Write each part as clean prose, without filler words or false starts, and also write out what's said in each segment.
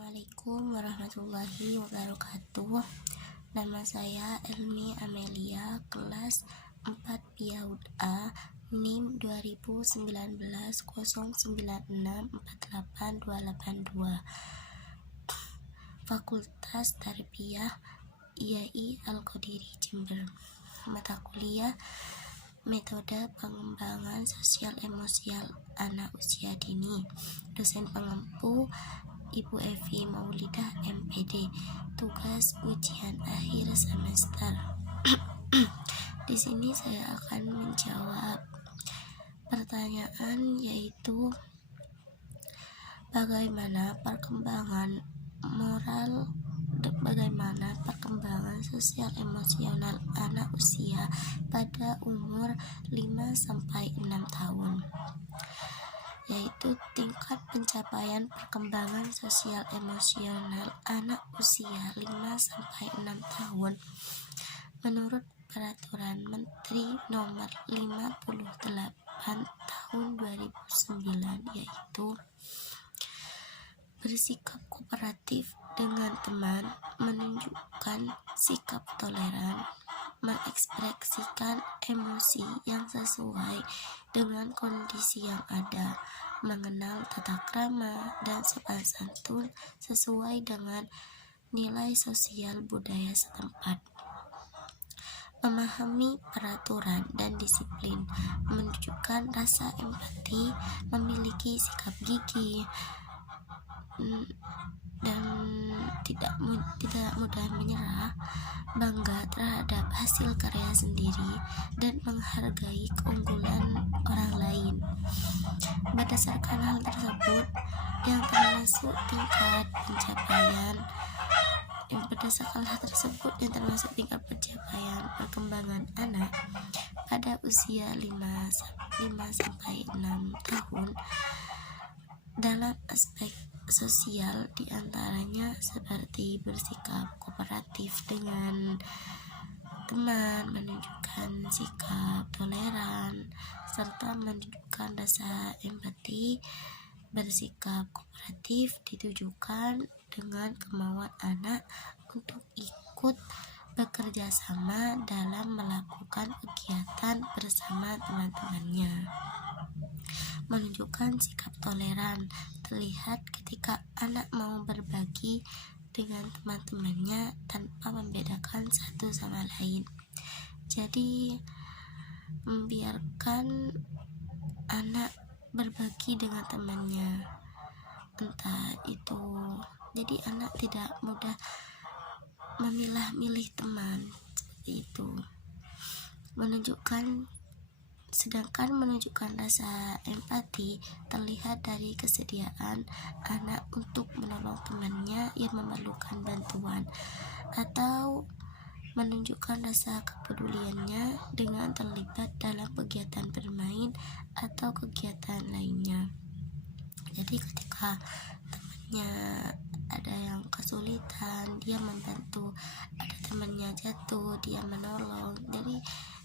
Assalamualaikum warahmatullahi wabarakatuh. Nama saya Elmi Amelia, kelas 4 PIAUD A, NIM 2019 09648282, Fakultas Tarbiyah IAI Al-Qadiri Jember. Mata kuliah Metode Pengembangan Sosial Emosial Anak Usia Dini. Dosen pengampu Ibu Evi Maulidah MPD. Tugas ujian akhir semester. Di sini saya akan menjawab pertanyaan, yaitu bagaimana perkembangan sosial emosional anak usia pada umur 5-6 tahun, yaitu tingkat pencapaian perkembangan sosial emosional anak usia 5-6 tahun menurut Peraturan Menteri Nomor 58 Tahun 2009, yaitu bersikap kooperatif dengan teman, menunjukkan sikap toleran, mengekspresikan emosi yang sesuai dengan kondisi yang ada, mengenal tata krama dan sopan santun sesuai dengan nilai sosial budaya setempat, memahami peraturan dan disiplin, menunjukkan rasa empati, memiliki sikap gigih dan tidak mudah menyerah, bangga terhadap hasil karya sendiri, dan menghargai keunggulan orang lain. Berdasarkan hal tersebut yang termasuk tingkat pencapaian perkembangan anak pada usia 5-6 tahun dalam aspek sosial, diantaranya seperti bersikap kooperatif dengan teman, menunjukkan sikap toleran, serta menunjukkan rasa empati. Bersikap kooperatif ditujukan dengan kemauan anak untuk ikut bekerja sama dalam melakukan kegiatan bersama teman-temannya. Menunjukkan sikap toleran terlihat ketika anak mau berbagi dengan teman-temannya tanpa membedakan satu sama lain. Jadi membiarkan anak berbagi dengan temannya, entah itu, jadi anak tidak mudah memilah-milih teman seperti itu. Sedangkan menunjukkan rasa empati terlihat dari kesediaan anak untuk menolong temannya yang memerlukan bantuan, atau menunjukkan rasa kepeduliannya dengan terlibat dalam kegiatan bermain atau kegiatan lainnya. Jadi ketika temannya ada yang kesulitan, dia membantu. Ada temannya jatuh, dia menolong.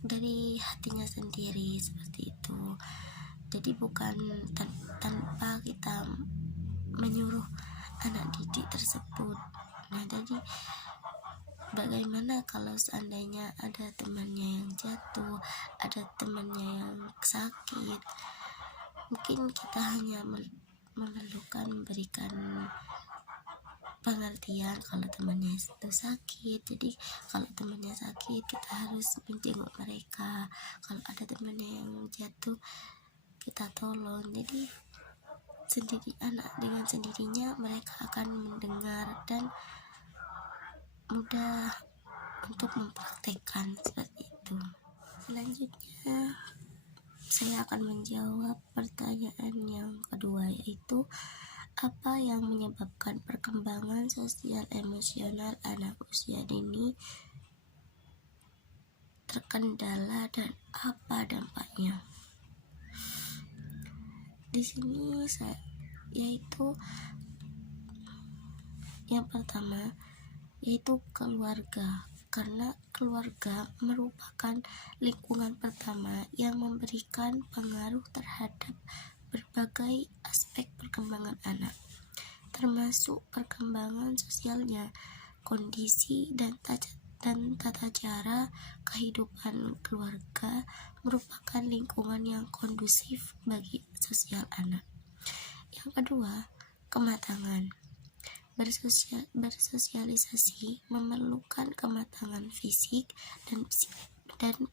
Dari hatinya sendiri seperti itu. Jadi bukan tanpa kita menyuruh anak didik tersebut. Nah, jadi bagaimana kalau seandainya ada temannya yang jatuh, ada temannya yang sakit, mungkin kita hanya memerlukan memberikan pengertian kalau temannya itu sakit. Jadi kalau temannya sakit, kita harus menjenguk mereka. Kalau ada temannya yang jatuh, kita tolong. Jadi anak dengan sendirinya mereka akan mendengar dan mudah untuk mempraktekkan seperti itu. Selanjutnya saya akan menjawab pertanyaan yang kedua, yaitu apa yang menyebabkan perkembangan sosial emosional anak usia dini terkendala dan apa dampaknya. Di sini yaitu yang pertama, yaitu keluarga, karena keluarga merupakan lingkungan pertama yang memberikan pengaruh terhadap berbagai aspek perkembangan anak, termasuk perkembangan sosialnya, kondisi dan tata cara kehidupan keluarga merupakan lingkungan yang kondusif bagi sosial anak. Yang kedua, kematangan. Bersosialisasi memerlukan kematangan fisik dan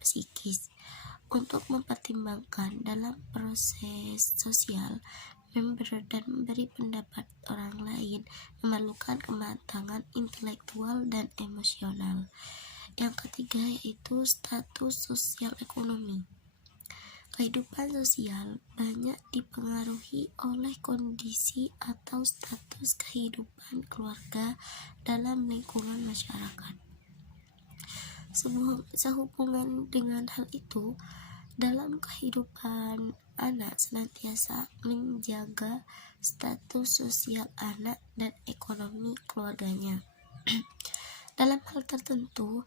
psikis. Untuk mempertimbangkan dalam proses sosial, member dan memberi pendapat orang lain memerlukan kematangan intelektual dan emosional. Yang ketiga yaitu status sosial ekonomi. Kehidupan sosial banyak dipengaruhi oleh kondisi atau status kehidupan keluarga dalam lingkungan masyarakat. Sehubungan dengan hal itu, dalam kehidupan anak senantiasa menjaga status sosial anak dan ekonomi keluarganya. Dalam hal tertentu,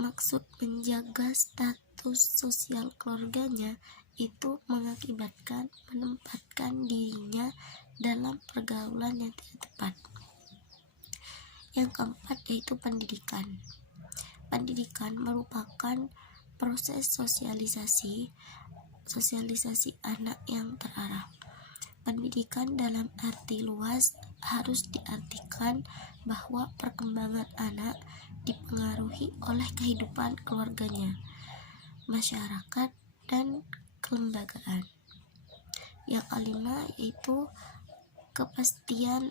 maksud menjaga status sosial keluarganya itu mengakibatkan menempatkan dirinya dalam pergaulan yang tidak tepat. Yang keempat yaitu pendidikan. Pendidikan merupakan proses sosialisasi anak yang terarah. Pendidikan dalam arti luas harus diartikan bahwa perkembangan anak dipengaruhi oleh kehidupan keluarganya, masyarakat, dan kelembagaan. Yang kelima yaitu kepastian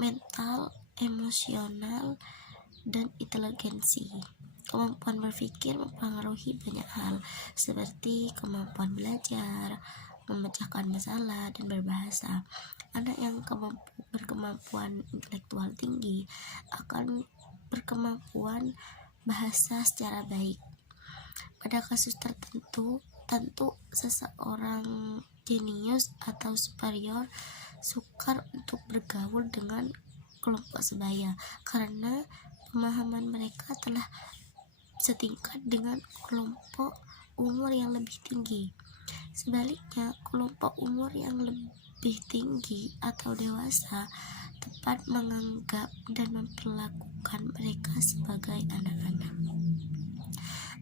mental, emosional, dan inteligensi. Kemampuan berpikir mempengaruhi banyak hal seperti kemampuan belajar, memecahkan masalah, dan berbahasa. Anak yang berkemampuan intelektual tinggi akan berkemampuan bahasa secara baik. Pada kasus tertentu, tentu seseorang jenius atau superior sukar untuk bergaul dengan kelompok sebaya karena pemahaman mereka telah setingkat dengan kelompok umur yang lebih tinggi. Sebaliknya, kelompok umur yang lebih tinggi atau dewasa tepat menganggap dan memperlakukan mereka sebagai anak-anak.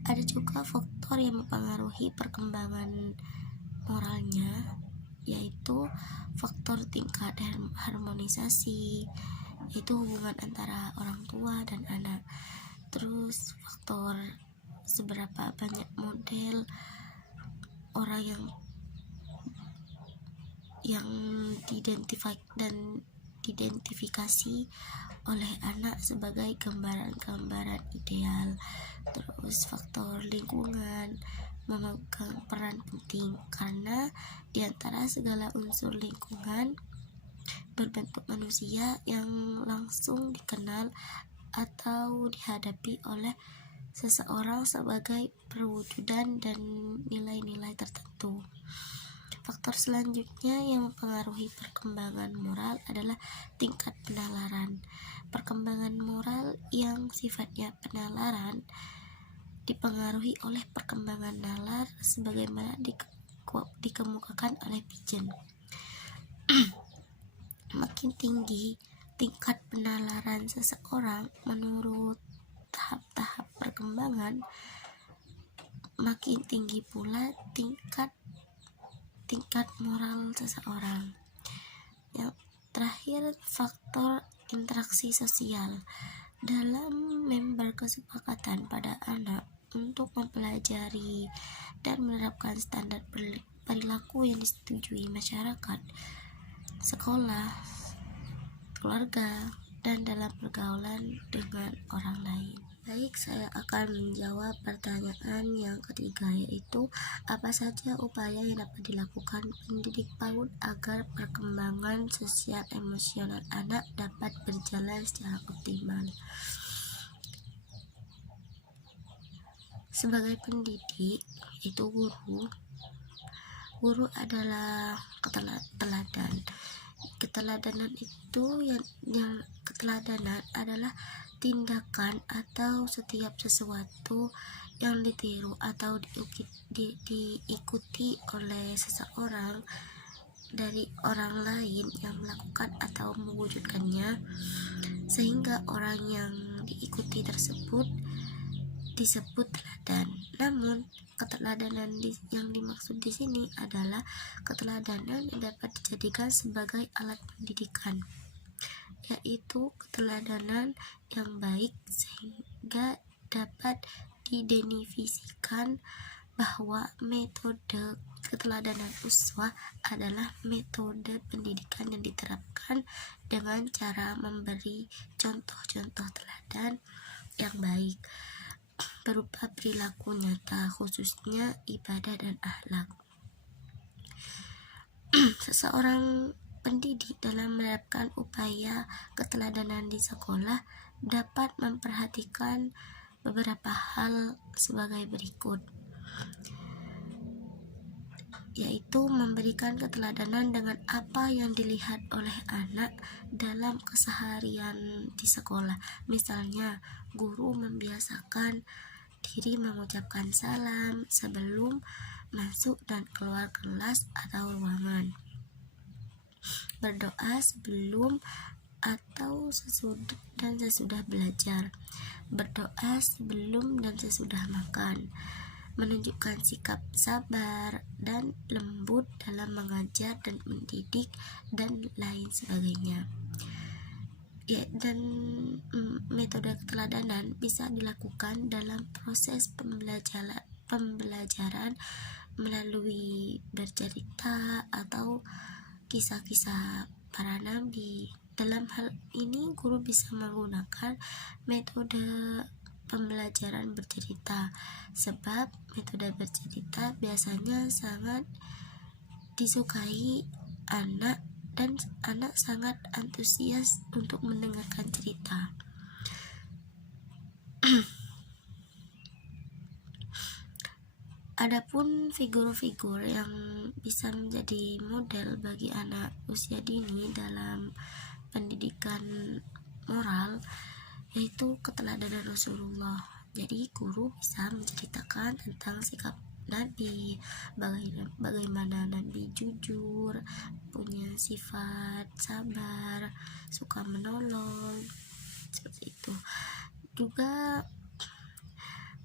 Ada juga faktor yang mempengaruhi perkembangan moralnya, yaitu faktor tingkat harmonisasi, yaitu hubungan antara orang tua dan anak. Terus faktor seberapa banyak model orang yang diidentifikasi oleh anak sebagai gambaran ideal. Terus faktor lingkungan memegang peran penting karena di antara segala unsur lingkungan berbentuk manusia yang langsung dikenal atau dihadapi oleh seseorang sebagai perwujudan dan nilai-nilai tertentu. Faktor selanjutnya yang mempengaruhi perkembangan moral adalah tingkat penalaran. Perkembangan moral yang sifatnya penalaran dipengaruhi oleh perkembangan nalar sebagaimana dikemukakan oleh Piaget. Makin tinggi tingkat penalaran seseorang menurut tahap-tahap perkembangan, makin tinggi pula tingkat moral seseorang. Yang terakhir, faktor interaksi sosial. Dalam member kesepakatan pada anak untuk mempelajari dan menerapkan standar perilaku yang disetujui masyarakat, sekolah, keluarga, dan dalam pergaulan dengan orang lain. Baik, saya akan menjawab pertanyaan yang ketiga, yaitu apa saja upaya yang dapat dilakukan pendidik PAUD agar perkembangan sosial emosional anak dapat berjalan secara optimal. Sebagai pendidik, yaitu guru adalah teladan. Keteladanan itu keteladanan adalah tindakan atau setiap sesuatu yang ditiru atau diikuti oleh seseorang dari orang lain yang melakukan atau mewujudkannya, sehingga orang yang diikuti tersebut disebut teladan. Namun, keteladanan yang dimaksud di sini adalah keteladanan yang dapat dijadikan sebagai alat pendidikan, yaitu keteladanan yang baik sehingga dapat didefinisikan bahwa metode keteladanan uswah adalah metode pendidikan yang diterapkan dengan cara memberi contoh-contoh teladan yang baik berupa perilaku nyata, khususnya ibadah dan akhlak. Seseorang pendidik dalam menerapkan upaya keteladanan di sekolah dapat memperhatikan beberapa hal sebagai berikut, yaitu memberikan keteladanan dengan apa yang dilihat oleh anak dalam keseharian di sekolah. Misalnya, guru membiasakan diri mengucapkan salam sebelum masuk dan keluar kelas atau ruangan, berdoa sebelum atau sesudah belajar, berdoa sebelum dan sesudah makan, menunjukkan sikap sabar dan lembut dalam mengajar dan mendidik, dan lain sebagainya. Ya, dan metode keteladanan bisa dilakukan dalam proses pembelajaran melalui bercerita atau kisah-kisah para nabi. Dalam hal ini, guru bisa menggunakan metode pembelajaran bercerita, sebab metode bercerita biasanya sangat disukai anak, dan anak sangat antusias untuk mendengarkan cerita. Adapun figur-figur yang bisa menjadi model bagi anak usia dini dalam pendidikan moral, yaitu keteladanan Rasulullah. Jadi guru bisa menceritakan tentang sikap Nabi, bagaimana Nabi jujur, punya sifat sabar, suka menolong, seperti itu. Juga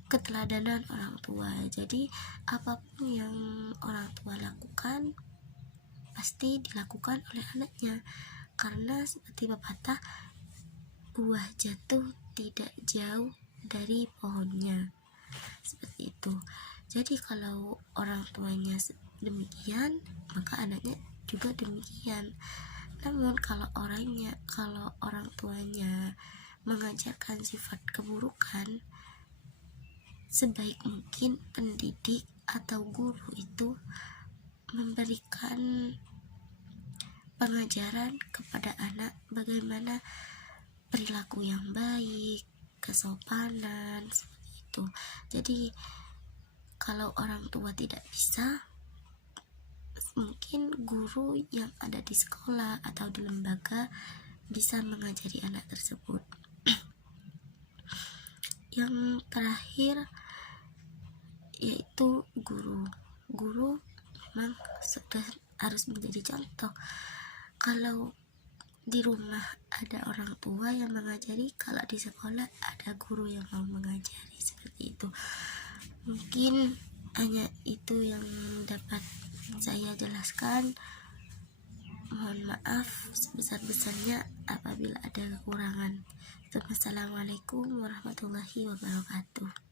keteladanan orang tua. Jadi apapun yang orang tua lakukan pasti dilakukan oleh anaknya, karena seperti pepatah, buah jatuh tidak jauh dari pohonnya, seperti itu. Jadi kalau orang tuanya demikian, maka anaknya juga demikian. Namun kalau orang tuanya mengajarkan sifat keburukan, sebaik mungkin pendidik atau guru itu memberikan pengajaran kepada anak bagaimana perilaku yang baik, kesopanan, seperti itu. Jadi kalau orang tua tidak bisa, mungkin guru yang ada di sekolah atau di lembaga bisa mengajari anak tersebut. Yang terakhir yaitu guru memang sudah harus menjadi contoh. Kalau di rumah ada orang tua yang mengajari, kalau di sekolah ada guru yang mau mengajari, seperti itu. Mungkin hanya itu yang dapat saya jelaskan. Mohon maaf sebesar-besarnya apabila ada kekurangan. Wassalamualaikum warahmatullahi wabarakatuh.